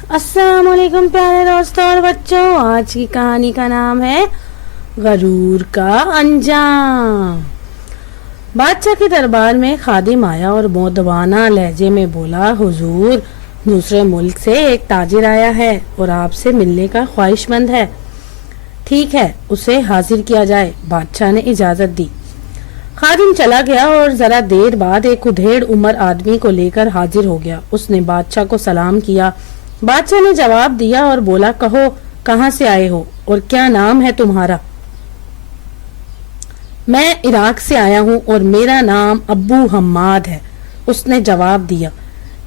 अस्सलाम वालेकुम प्यारे दोस्तों और बच्चों। आज की कहानी का नाम है गरूर का अंजाम। बादशाह के दरबार में खादिम आया और मोदवाना लहजे में बोला, हुजूर, दूसरे मुल्क से एक ताजिर आया है और आपसे मिलने का ख्वाहिशमंद है। ठीक है, उसे हाजिर किया जाए। बादशाह ने इजाजत दी। खादिम चला गया और जरा देर बाद एक उधेड़ उम्र आदमी को लेकर हाजिर हो गया। उसने बादशाह को सलाम किया। बादशाह ने जवाब दिया और बोला, कहो, कहाँ से आए हो और क्या नाम है तुम्हारा? मैं इराक से आया हूँ और मेरा नाम अब्बू हम्माद है, उसने जवाब दिया।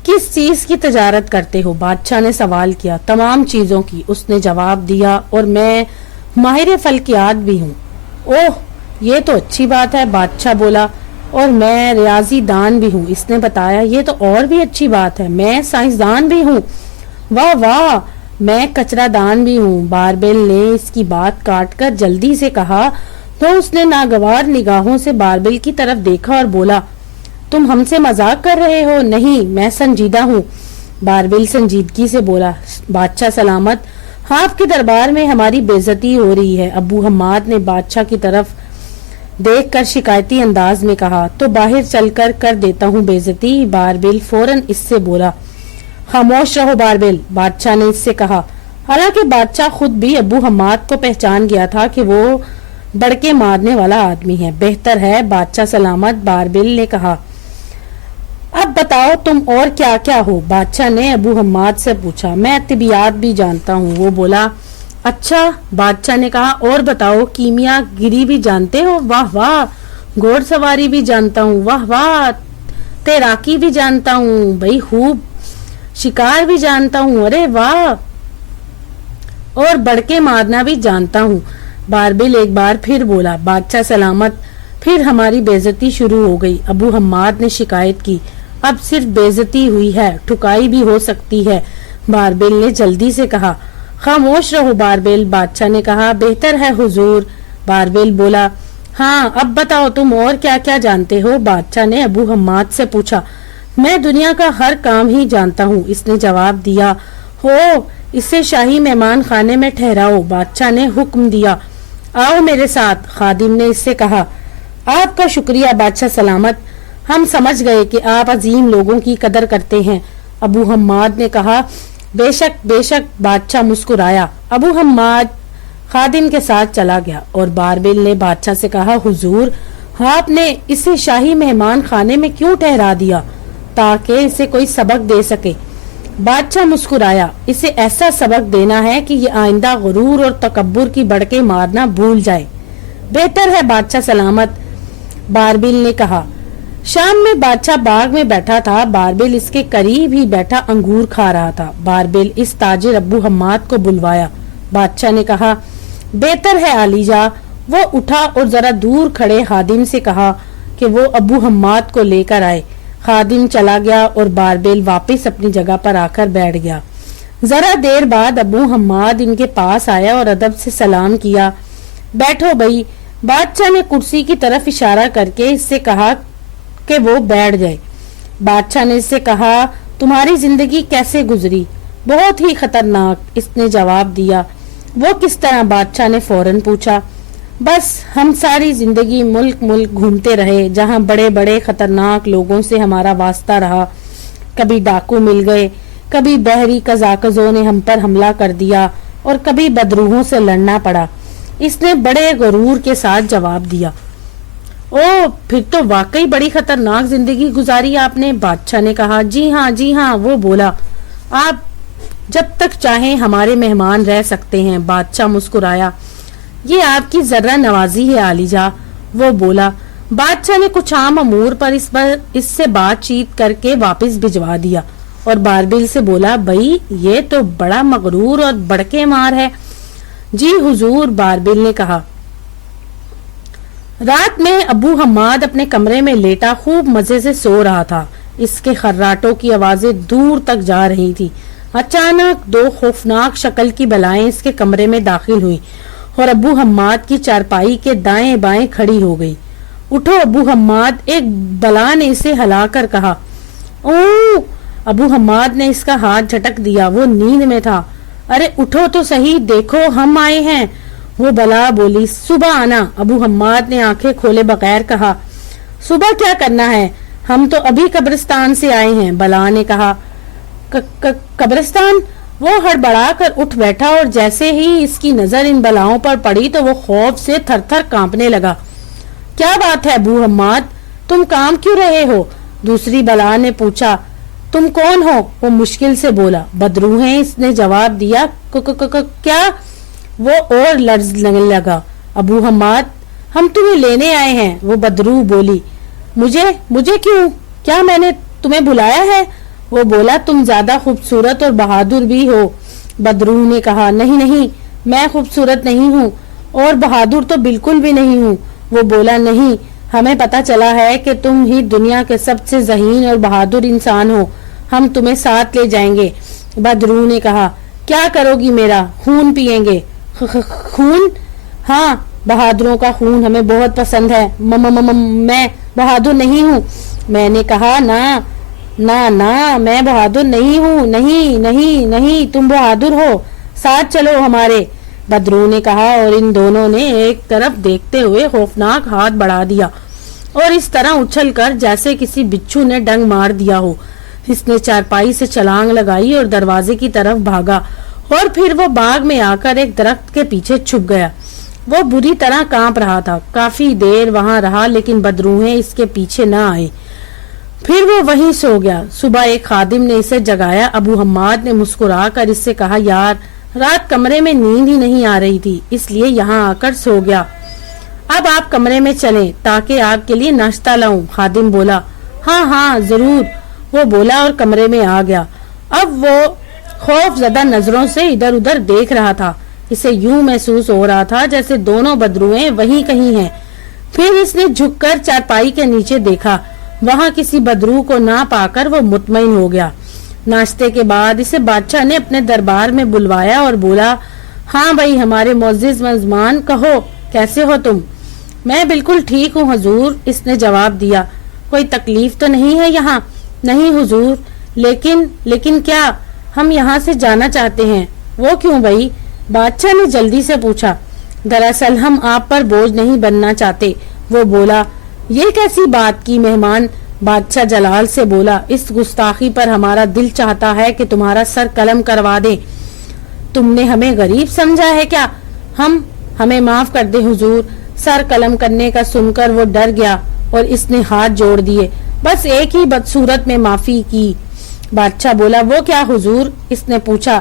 किस चीज की तजारत करते हो? बादशाह ने सवाल किया। तमाम चीजों की, उसने जवाब दिया, और मैं माहिर फल्कियात भी हूँ। ओह, ये तो अच्छी बात है, बादशाह बोला। और मैं रियाजी दान भी हूँ, इसने बताया। ये तो और भी अच्छी बात है, मैं साइंसदान भी हूँ। वाह वाह, मैं कचरा दान भी हूँ। बारबेल ने इसकी बात काटकर जल्दी से कहा तो उसने नागवार निगाहों से बारबेल की तरफ देखा और बोला, तुम हमसे मजाक कर रहे हो? नहीं, मैं संजीदा हूँ। बारबेल संजीदगी से बोला, बादशाह सलामत, आपके दरबार में हमारी बेइज्जती हो रही है। अब्बू हम्माद ने बादशाह की तरफ देखकर शिकायती अंदाज में कहा, तो बाहर चलकर कर देता हूँ बेइज्जती। बारबेल फौरन इससे बोला, खामोश रहो बारबेल, बादशाह ने इससे कहा। हालांकि बादशाह खुद भी अब्बू हम्माद को पहचान गया था कि वो बड़के मारने वाला आदमी है। बेहतर है, बादशाह सलामत, बारबेल ने कहा। अब बताओ तुम और क्या क्या हो? बादशाह ने अब्बू हम्माद से पूछा। मैं तिबियात भी जानता हूँ, वो बोला। अच्छा, बादशाह ने कहा, और बताओ, कीमिया गिरी भी जानते हो? वाह वाह। घोड़सवारी भी जानता हूँ? वाह वाह। तैराकी भी जानता हूँ? भाई खूब। शिकार भी जानता हूँ? अरे वाह। और बड़के मारना भी जानता हूँ। बारबेल एक बार फिर बोला। बादशाह सलामत, फिर हमारी बेइज्जती शुरू हो गई। अबू हम्माद ने शिकायत की। अब सिर्फ बेइज्जती हुई है, ठुकाई भी हो सकती है, बारबेल ने जल्दी से कहा। खामोश रहो बारबेल, बादशाह ने कहा। बेहतर है हुजूर, बारबेल बोला। हाँ, अब बताओ तुम और क्या क्या जानते हो? बादशाह ने अबू हम्माद से पूछा। मैं दुनिया का हर काम ही जानता हूँ, इसने जवाब दिया। हो, इसे शाही मेहमान खाने में ठहराओ, बादशाह ने हुक्म दिया। आओ मेरे साथ, खादिम ने इससे कहा। आपका शुक्रिया बादशाह सलामत, हम समझ गए कि आप अजीम लोगों की कदर करते हैं, अबू हम्माद ने कहा। बेशक बेशक, बादशाह मुस्कुराया। अबू हम्माद खादिम के साथ चला गया और बारबेल ने बादशाह से कहा, हुजूर, आपने इसे शाही मेहमान खाने में क्यों ठहरा दिया? ताकि इसे कोई सबक दे सके। बादशाह मुस्कुराया। इसे ऐसा सबक देना है कि ये आइंदा गुरूर और तकब्बुर की बड़के मारना भूल जाए। बेहतर है बादशाह सलामत, बारबेल ने कहा। शाम में बादशाह बाग में बैठा था। बारबेल इसके करीब ही बैठा अंगूर खा रहा था। बारबेल इस ताजिर अब्बू हम्माद को बुलवाया। बादशाह ने कहा, बेहतर है आलीजा। वो उठा और जरा दूर खड़े खादिम से कहा कि वो अब्बू हम्माद को लेकर आए। खादिम चला गया और बारबेल वापस अपनी जगह पर आकर बैठ गया। जरा देर बाद अब्बू हम्माद इनके पास आया और अदब से सलाम किया। बैठो भाई, बादशाह ने कुर्सी की तरफ इशारा करके इससे कहा कि वो बैठ जाए। बादशाह ने इससे कहा, तुम्हारी जिंदगी कैसे गुजरी? बहुत ही खतरनाक, इसने जवाब दिया। वो किस तरह? बादशाह ने फौरन पूछा। बस, हम सारी जिंदगी मुल्क मुल्क घूमते रहे, जहाँ बड़े बड़े खतरनाक लोगों से हमारा वास्ता रहा। कभी डाकू मिल गए, कभी बहरी कजाकजों ने हम पर हमला कर दिया और कभी बदरूहों से लड़ना पड़ा, इसने बड़े गरूर के साथ जवाब दिया। ओ, फिर तो वाकई बड़ी खतरनाक जिंदगी गुजारी आपने, बादशाह ने कहा। जी हाँ जी हाँ, वो बोला। आप जब तक चाहें हमारे मेहमान रह सकते हैं, बादशाह मुस्कुराया। ये आपकी जर्रा नवाजी है आलीजा, वो बोला। बादशाह ने कुछ आम अमूर पर इससे बातचीत करके वापस भिजवा दिया और बारबेल से बोला, भाई ये तो बड़ा मगरूर और बड़के मार है। जी हुजूर, बारबेल ने कहा। रात में अबू हम्माद अपने कमरे में लेटा खूब मजे से सो रहा था। इसके खर्राटों की आवाजें दूर तक जा रही थी। अचानक दो खौफनाक शक्ल की बलाएं इसके कमरे में दाखिल हुई और अबू हम्माद की चारपाई के दाएं बाएं खड़ी हो गई। उठो अबू हम्माद, एक बला ने इसे हिलाकर कहा। ओ, ابو حماد نے اس کا ہاتھ جھٹک دیا، وہ نیند میں تھا۔ ارے اٹھو تو صحیح، دیکھو ہم آئے ہیں۔ وہ بلا بولی، صبح آنا۔ ابو حماد نے آنکھیں کھولے بغیر کہا، صبح کیا کرنا ہے، ہم تو ابھی قبرستان سے آئے ہیں۔ بلا نے کہا، قبرستان؟ وہ ہڑبڑا کر اٹھ بیٹھا اور جیسے ہی اس کی نظر ان بلاؤں پر پڑی تو وہ خوف سے تھر تھر کانپنے لگا۔ کیا بات ہے ابو حماد، تم کام کیوں رہے ہو؟ دوسری بلا نے پوچھا۔ تم کون ہو؟ وہ مشکل سے بولا۔ بدرو ہیں، اس نے جواب دیا۔ کیا؟ وہ اور لرزنے لگا۔ ابو حماد، ہم تمہیں لینے آئے ہیں، وہ بدرو بولی۔ مجھے کیوں؟ کیا میں نے تمہیں بلایا ہے؟ وہ بولا، تم زیادہ خوبصورت اور بہادر بھی ہو۔ بدرو نے کہا، نہیں، میں خوبصورت نہیں ہوں اور بہادر تو بالکل بھی نہیں ہوں۔ وہ بولا، نہیں، ہمیں پتہ چلا ہے کہ تم ہی دنیا کے سب سے ذہین اور بہادر انسان ہو، ہم تمہیں ساتھ لے جائیں گے۔ بدرو نے کہا، کیا کرو گی میرا؟ خون پیئیں گے۔ خون؟ ہاں، بہادروں کا خون ہمیں بہت پسند ہے۔ میں بہادر نہیں ہوں۔ میں نے کہا، نہ میں بہادر نہیں ہوں۔ نہیں، تم بہادر ہو، ساتھ چلو ہمارے، بدرو نے کہا، اور ان دونوں نے ایک طرف دیکھتے ہوئے خوفناک ہاتھ بڑھا دیا اور اس طرح اچھل کر جیسے کسی بچھو نے ڈنگ مار دیا ہو۔ اس نے چارپائی سے چھلانگ لگائی اور دروازے کی طرف بھاگا اور پھر وہ باغ میں آ کر ایک درخت کے پیچھے چھپ گیا۔ وہ بری طرح کانپ رہا تھا۔ کافی دیر وہاں رہا لیکن بدروہیں اس کے پیچھے نہ آئے۔ پھر وہ وہیں سو گیا۔ صبح ایک خادم نے اسے جگایا۔ ابو حماد نے مسکرا کر اس سے کہا، یار، رات کمرے میں نیند ہی نہیں آ رہی تھی، اس لیے یہاں آ کر سو گیا۔ اب آپ کمرے میں چلیں تاکہ آپ کے لیے ناشتہ لاؤں۔ خادم بولا، ہاں ضرور، وہ بولا اور کمرے میں آ گیا۔ اب وہ خوف زدہ نظروں سے ادھر ادھر دیکھ رہا تھا۔ اسے یوں محسوس ہو رہا تھا جیسے دونوں بدروہیں وہیں کہیں ہیں۔ پھر اس نے جھک کر چارپائی کے نیچے دیکھا، وہاں کسی بدرو کو نہ پا کر وہ مطمئن ہو گیا۔ ناشتے کے بعد اسے بادشاہ نے اپنے دربار میں بلوایا اور بولا، ہاں بھائی ہمارے معزز مہمان، کہو کیسے ہو تم؟ میں بالکل ٹھیک ہوں حضور، اس نے جواب دیا۔ کوئی تکلیف تو نہیں ہے یہاں؟ نہیں حضور، لیکن کیا؟ ہم یہاں سے جانا چاہتے ہیں۔ وہ کیوں بھائی؟ بادشاہ نے جلدی سے پوچھا۔ دراصل ہم آپ پر بوجھ نہیں بننا چاہتے، وہ بولا۔ یہ کیسی بات کی مہمان؟ بادشاہ جلال سے بولا، اس گستاخی پر ہمارا دل چاہتا ہے کہ تمہارا سر قلم کروا دیں۔ تم نے ہمیں غریب سمجھا ہے کیا؟ ہمیں معاف کر دے حضور۔ سر قلم کرنے کا سن کر وہ ڈر گیا اور اس نے ہاتھ جوڑ دیے، بس ایک ہی بدصورت میں معافی کی۔ بادشاہ بولا، وہ کیا حضور؟ اس نے پوچھا۔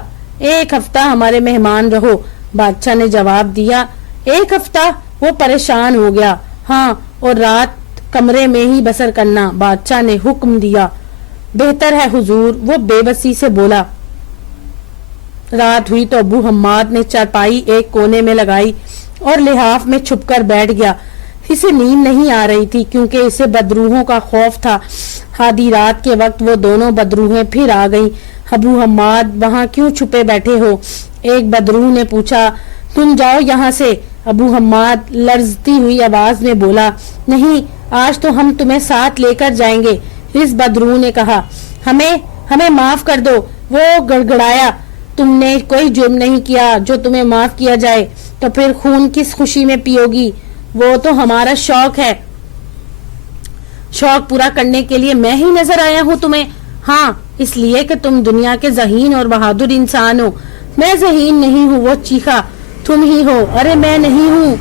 1 ہفتہ ہمارے مہمان رہو، بادشاہ نے جواب دیا۔ 1 ہفتہ؟ وہ پریشان ہو گیا۔ ہاں، اور رات کمرے میں ہی بسر کرنا، بادشاہ نے حکم دیا۔ بہتر ہے حضور، وہ بے بسی سے بولا۔ رات ہوئی تو ابو حماد نے چارپائی ایک کونے میں لگائی اور لحاف میں چھپ کر بیٹھ گیا۔ اسے نیند نہیں آ رہی تھی کیونکہ اسے بدروحوں کا خوف تھا۔ آدھی رات کے وقت وہ دونوں بدروہیں پھر آ گئیں۔ ابو حماد، وہاں کیوں چھپے بیٹھے ہو؟ ایک بدروح نے پوچھا۔ تم جاؤ یہاں سے، ابو حماد لرزتی ہوئی آواز میں بولا۔ نہیں، آج تو ہم تمہیں ساتھ لے کر جائیں گے، اس بدروح نے کہا۔ ہمیں معاف کر دو، وہ گڑگڑایا۔ تم نے کوئی جرم نہیں کیا جو تمہیں معاف کیا جائے، تو پھر خون کس خوشی میں پیو گی؟ وہ تو ہمارا شوق ہے، شوق پورا کرنے کے لیے میں ہی نظر آیا ہوں تمہیں۔ ہاں، اس لیے کہ تم دنیا کے ذہین اور بہادر انسان ہو۔ میں ذہین نہیں ہوں، وہ چیخا۔ تم ہی ہو۔ ارے میں نہیں ہوں،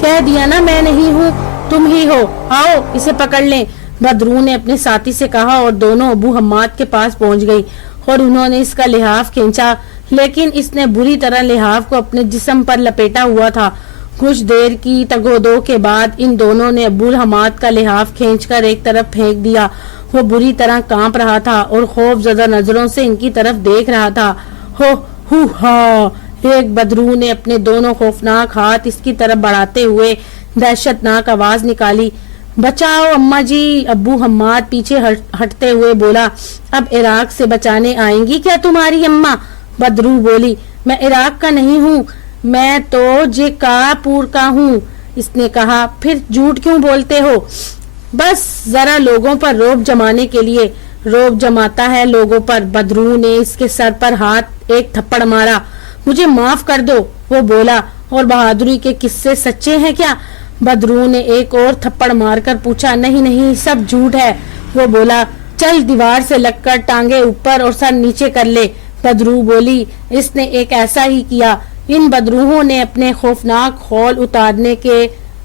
کہہ دیا نا، میں نہیں ہوں، تم ہی ہو۔ آؤ اسے پکڑ لیں، بدرو نے اپنے ساتھی سے کہا، اور دونوں ابو حماد کے پاس پہنچ گئی اور انہوں نے اس کا لحاف کھینچا، لیکن اس نے بری طرح لحاف کو اپنے جسم پر لپیٹا ہوا تھا۔ کچھ دیر کی تگودو کے بعد ان دونوں نے ابو حماد کا لحاف کھینچ کر ایک طرف پھینک دیا۔ وہ بری طرح کانپ رہا تھا اور خوف زدہ نظروں سے ان کی طرف دیکھ رہا تھا۔ ایک بدرو نے اپنے دونوں خوفناک ہاتھ اس کی طرف بڑھاتے ہوئے دہشت ناک آواز نکالی، بچاؤ اماں جی۔ ابو حماد پیچھے ہٹتے ہوئے بولا، اب عراق سے بچانے آئیں گی کیا تمہاری اماں؟ بدرو بولی، میں عراق کا نہیں ہوں، میں تو جیکاپور کا ہوں۔ اس نے کہا، پھر جھوٹ کیوں بولتے ہو؟ بس ذرا لوگوں پر رعب جمانے کے لیے۔ रोब जमाता है लोगों पर। बदरू ने इसके सर पर हाथ एक थप्पड़ मारा। मुझे माफ कर दो, वो बोला। और बहादुरी के किस्से सच्चे हैं क्या? बदरू ने एक और थप्पड़ मारकर पूछा। नहीं नहीं, सब झूठ है, वो बोला। चल दीवार से लगकर टांगे ऊपर और सर नीचे कर ले। बदरू बोली। इसने एक ऐसा ही किया। इन बदरूहों ने अपने खौफनाक खौल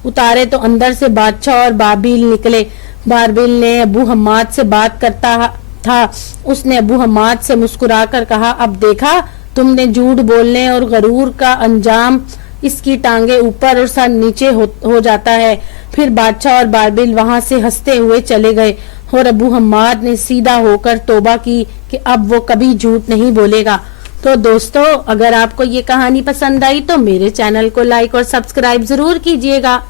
उतारे तो अंदर से बादशाह और बाबिल निकले। बाबिल ने अबू हम्माद से बात करता था। उसने अबू हम्माद से मुस्कुराकर कहा, अब देखा तुमने झूठ बोलने और गरूर का अंजाम। इसकी टांगे ऊपर और सर नीचे हो जाता है। फिर बादशाह और बाबिल वहां से हंसते हुए चले गए और अबू हम्माद ने सीधा होकर तौबा की कि अब वो कभी झूठ नहीं बोलेगा। तो दोस्तों, अगर आपको ये कहानी पसंद आई तो मेरे चैनल को लाइक और सब्सक्राइब जरूर कीजिएगा।